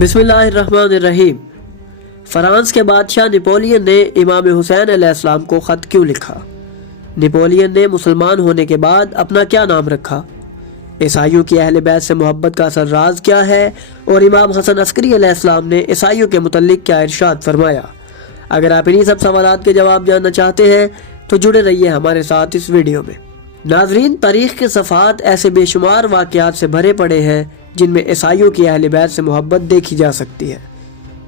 بسم اللہ الرحمن الرحیم۔ فرانس کے بادشاہ نپولین نے امام حسین علیہ السلام کو خط کیوں لکھا؟ نپولین نے مسلمان ہونے کے بعد اپنا کیا نام رکھا؟ عیسائیوں کی اہل بیت سے محبت کا اصل راز کیا ہے؟ اور امام حسن عسکری علیہ السلام نے عیسائیوں کے متعلق کیا ارشاد فرمایا؟ اگر آپ انہی سب سوالات کے جواب جاننا چاہتے ہیں تو جڑے رہیے ہمارے ساتھ اس ویڈیو میں۔ ناظرین، تاریخ کے صفحات ایسے بے شمار واقعات سے بھرے پڑے ہیں جن میں عیسائیوں کی اہل بیت سے محبت دیکھی جا سکتی ہے۔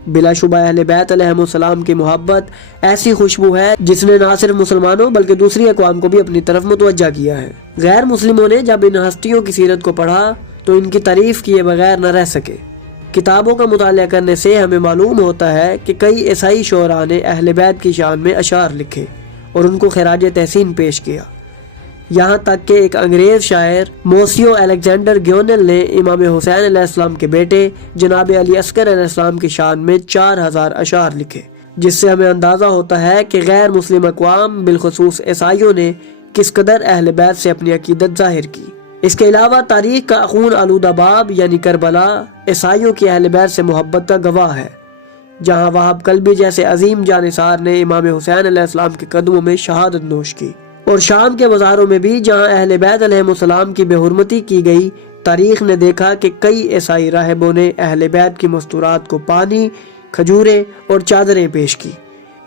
بلا شبہ اہل بیت علیہ السلام کی محبت ایسی خوشبو ہے جس نے نہ صرف مسلمانوں بلکہ دوسری اقوام کو بھی اپنی طرف متوجہ کیا ہے۔ غیر مسلموں نے جب ان ہستیوں کی سیرت کو پڑھا تو ان کی تعریف کیے بغیر نہ رہ سکے۔ کتابوں کا مطالعہ کرنے سے ہمیں معلوم ہوتا ہے کہ کئی عیسائی شعراء نے اہل بیت کی شان میں اشعار لکھے اور ان کو خراج تحسین پیش کیا۔ یہاں تک کہ ایک انگریز شاعر موسیو الیگزینڈر گیونل نے امام حسین علیہ السلام کے بیٹے جناب علی اصغر علیہ السلام کی شان میں 4000 اشعار لکھے، جس سے ہمیں اندازہ ہوتا ہے کہ غیر مسلم اقوام بالخصوص عیسائیوں نے کس قدر اہل بیت سے اپنی عقیدت ظاہر کی۔ اس کے علاوہ تاریخ کا خون آلودہ باب یعنی کربلا عیسائیوں کی اہل بیت سے محبت کا گواہ ہے، جہاں وہاب کلبی جیسے عظیم جانثار نے امام حسین علیہ السلام کے قدموں میں شہادت نوش کی۔ اور شام کے بازاروں میں بھی جہاں اہل بیت علیہ السلام کی بے حرمتی کی گئی، تاریخ نے دیکھا کہ کئی عیسائی راہبوں نے اہل بیت کی مستورات کو پانی، کھجوریں اور چادریں پیش کی۔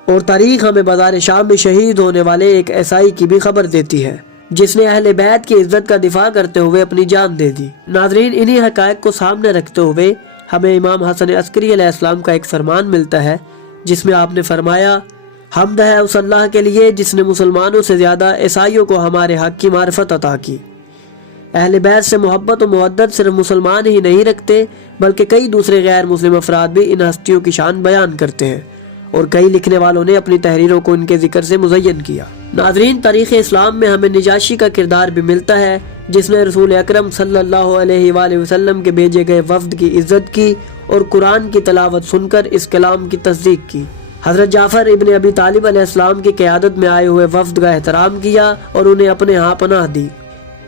اور تاریخ ہمیں بازار شام میں شہید ہونے والے ایک عیسائی کی بھی خبر دیتی ہے جس نے اہل بیت کی عزت کا دفاع کرتے ہوئے اپنی جان دے دی۔ ناظرین، انہی حقائق کو سامنے رکھتے ہوئے ہمیں امام حسن عسکری علیہ السلام کا ایک فرمان ملتا ہے جس میں آپ نے فرمایا، حمد ہے اس اللہ کے لیے جس نے مسلمانوں سے زیادہ عیسائیوں کو ہمارے حق کی معرفت عطا کی۔ اہل بیت سے محبت و مودت صرف مسلمان ہی نہیں رکھتے بلکہ کئی دوسرے غیر مسلم افراد بھی ان ہستیوں کی شان بیان کرتے ہیں، اور کئی لکھنے والوں نے اپنی تحریروں کو ان کے ذکر سے مزین کیا۔ ناظرین، تاریخ اسلام میں ہمیں نجاشی کا کردار بھی ملتا ہے جس نے رسول اکرم صلی اللہ علیہ وآلہ وسلم کے بھیجے گئے وفد کی عزت کی اور قرآن کی تلاوت سن کر اس کلام کی تصدیق کی۔ حضرت جعفر ابن ابی طالب علیہ السلام کی قیادت میں آئے ہوئے وفد کا احترام کیا اور انہیں اپنے ہاں پناہ دی۔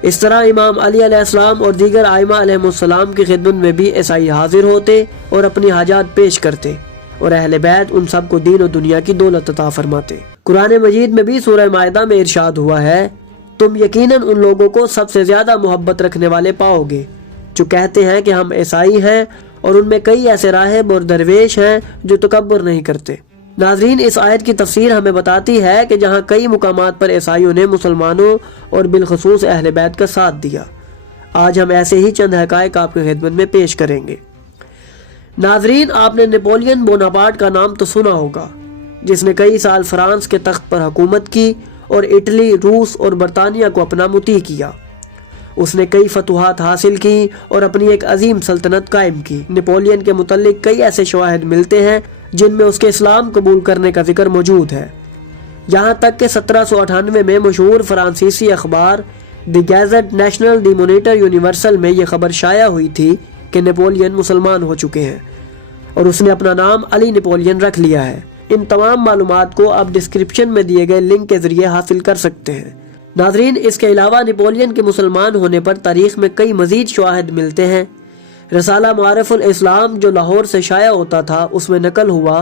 اس طرح امام علی علیہ السلام اور دیگر ائمہ علیہ السلام کی خدمت میں بھی عیسائی حاضر ہوتے اور اپنی حاجات پیش کرتے، اور اہل بیت ان سب کو دین و دنیا کی دولت عطا فرماتے۔ قرآن مجید میں بھی سورہ مائدہ میں ارشاد ہوا ہے، تم یقیناً ان لوگوں کو سب سے زیادہ محبت رکھنے والے پاؤ گے جو کہتے ہیں کہ ہم عیسائی ہیں، اور ان میں کئی ایسے راہب اور درویش ہیں جو تکبر نہیں کرتے۔ ناظرین، اس آیت کی تفسیر ہمیں بتاتی ہے کہ جہاں کئی مقامات پر عیسائیوں نے مسلمانوں اور بالخصوص اہل بیت کا ساتھ دیا، آج ہم ایسے ہی چند حقائق آپ کی خدمت میں پیش کریں گے۔ ناظرین، آپ نے نپولین بوناپارٹ کا نام تو سنا ہوگا، جس نے کئی سال فرانس کے تخت پر حکومت کی اور اٹلی، روس اور برطانیہ کو اپنا مطیع کیا۔ اس نے کئی فتوحات حاصل کی اور اپنی ایک عظیم سلطنت قائم کی۔ نپولین کے متعلق کئی ایسے شواہد ملتے ہیں جن میں اس کے اسلام قبول کرنے کا ذکر موجود ہے، یہاں تک کہ 1798 میں مشہور فرانسیسی اخبار دی گیزٹ نیشنل دی مونیٹر یونیورسل میں یہ خبر شائع ہوئی تھی کہ نپولین مسلمان ہو چکے ہیں، اور اس نے اپنا نام علی نپولین رکھ لیا ہے۔ ان تمام معلومات کو آپ ڈسکرپشن میں دیے گئے لنک کے ذریعے حاصل کر سکتے ہیں۔ ناظرین، اس کے علاوہ نپولین کے مسلمان ہونے پر تاریخ میں کئی مزید شواہد ملتے ہیں۔ رسالہ معارف الاسلام جو لاہور سے شائع ہوتا تھا، اس میں نقل ہوا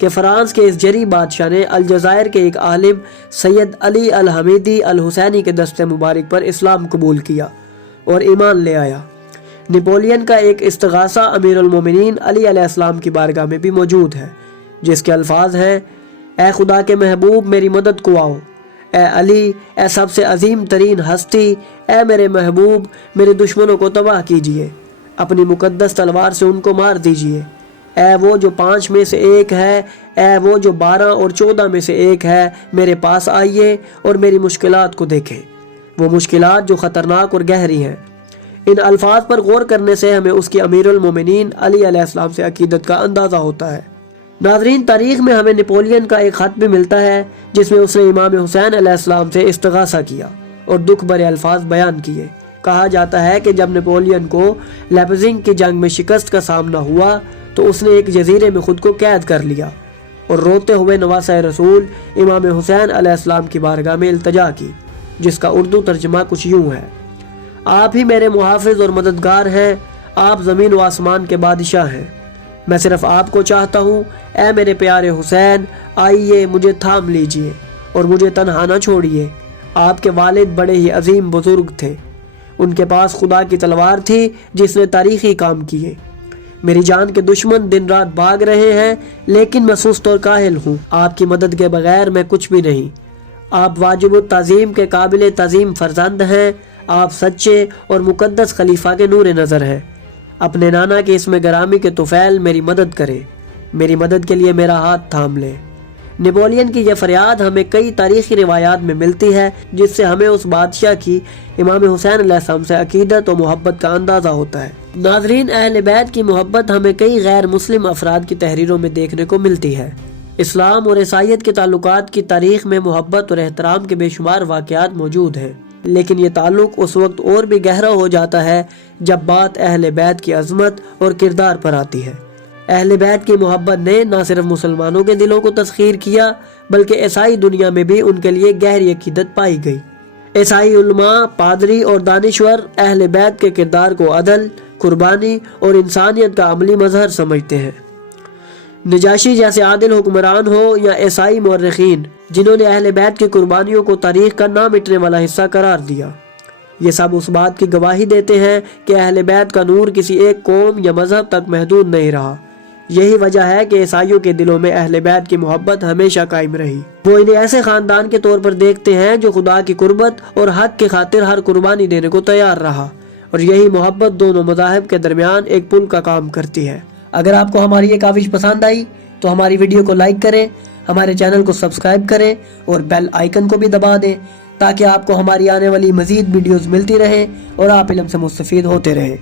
کہ فرانس کے اس جری بادشاہ نے الجزائر کے ایک عالم سید علی الحمیدی الحسینی کے دست مبارک پر اسلام قبول کیا اور ایمان لے آیا۔ نپولین کا ایک استغاثہ امیر المومنین علی علیہ السلام کی بارگاہ میں بھی موجود ہے، جس کے الفاظ ہیں، اے خدا کے محبوب میری مدد کو آؤ، اے علی، اے سب سے عظیم ترین ہستی، اے میرے محبوب میرے دشمنوں کو تباہ کیجیے، اپنی مقدس تلوار سے ان کو مار دیجیے، اے وہ جو 5 میں سے ایک ہے، اے وہ جو 12 اور 14 میں سے ایک ہے، میرے پاس آئیے اور میری مشکلات کو دیکھیں، وہ مشکلات جو خطرناک اور گہری ہیں۔ ان الفاظ پر غور کرنے سے ہمیں اس کی امیر المومنین علی علیہ السلام سے عقیدت کا اندازہ ہوتا ہے۔ ناظرین، تاریخ میں ہمیں نپولین کا ایک خط بھی ملتا ہے جس میں اس نے امام حسین علیہ السلام سے استغاثہ کیا اور دکھ بھرے الفاظ بیان کیے۔ کہا جاتا ہے کہ جب نپولین کو لیپزنگ کی جنگ میں شکست کا سامنا ہوا تو اس نے ایک جزیرے میں خود کو قید کر لیا اور روتے ہوئے نواسہ رسول امام حسین علیہ السلام کی بارگاہ میں التجا کی، جس کا اردو ترجمہ کچھ یوں ہے، آپ ہی میرے محافظ اور مددگار ہیں، آپ زمین و آسمان کے بادشاہ ہیں، میں صرف آپ کو چاہتا ہوں، اے میرے پیارے حسین، آئیے مجھے تھام لیجئے اور مجھے تنہا نہ چھوڑیے۔ آپ کے والد بڑے ہی عظیم بزرگ تھے، ان کے پاس خدا کی تلوار تھی جس نے تاریخی کام کیے۔ میری جان کے دشمن دن رات بھاگ رہے ہیں، لیکن میں سست اور کاہل ہوں۔ آپ کی مدد کے بغیر میں کچھ بھی نہیں۔ آپ واجب التعظیم کے قابل تعظیم فرزند ہیں۔ آپ سچے اور مقدس خلیفہ کے نور نظر ہیں۔ اپنے نانا کے اسم گرامی کے طفیل میری مدد کرے، میری مدد کے لیے میرا ہاتھ تھام لے۔ نپولین کی یہ فریاد ہمیں کئی تاریخی روایات میں ملتی ہے، جس سے ہمیں اس بادشاہ کی امام حسین علیہ السلام سے عقیدت و محبت کا اندازہ ہوتا ہے۔ ناظرین، اہل بیت کی محبت ہمیں کئی غیر مسلم افراد کی تحریروں میں دیکھنے کو ملتی ہے۔ اسلام اور عیسائیت کے تعلقات کی تاریخ میں محبت اور احترام کے بے شمار واقعات موجود ہیں، لیکن یہ تعلق اس وقت اور بھی گہرا ہو جاتا ہے جب بات اہل بیت کی عظمت اور کردار پر آتی ہے۔ اہل بیت کی محبت نے نہ صرف مسلمانوں کے دلوں کو تسخیر کیا، بلکہ عیسائی دنیا میں بھی ان کے لیے گہری عقیدت پائی گئی۔ عیسائی علماء، پادری اور دانشور اہل بیت کے کردار کو عدل، قربانی اور انسانیت کا عملی مظہر سمجھتے ہیں۔ نجاشی جیسے عادل حکمران ہو یا عیسائی مورخین جنہوں نے اہل بیت کی قربانیوں کو تاریخ کا نہ مٹنے والا حصہ قرار دیا، یہ سب اس بات کی گواہی دیتے ہیں کہ اہل بیت کا نور کسی ایک قوم یا مذہب تک محدود نہیں رہا۔ یہی وجہ ہے کہ عیسائیوں کے دلوں میں اہل بیت کی محبت ہمیشہ قائم رہی۔ وہ انہیں ایسے خاندان کے طور پر دیکھتے ہیں جو خدا کی قربت اور حق کی خاطر ہر قربانی دینے کو تیار رہا، اور یہی محبت دونوں مذاہب کے درمیان ایک پل کا کام کرتی ہے۔ اگر آپ کو ہماری یہ کاوش پسند آئی تو ہماری ویڈیو کو لائک کریں، ہمارے چینل کو سبسکرائب کریں اور بیل آئیکن کو بھی دبا دیں تاکہ آپ کو ہماری آنے والی مزید ویڈیوز ملتی رہیں اور آپ علم سے مستفید ہوتے رہیں۔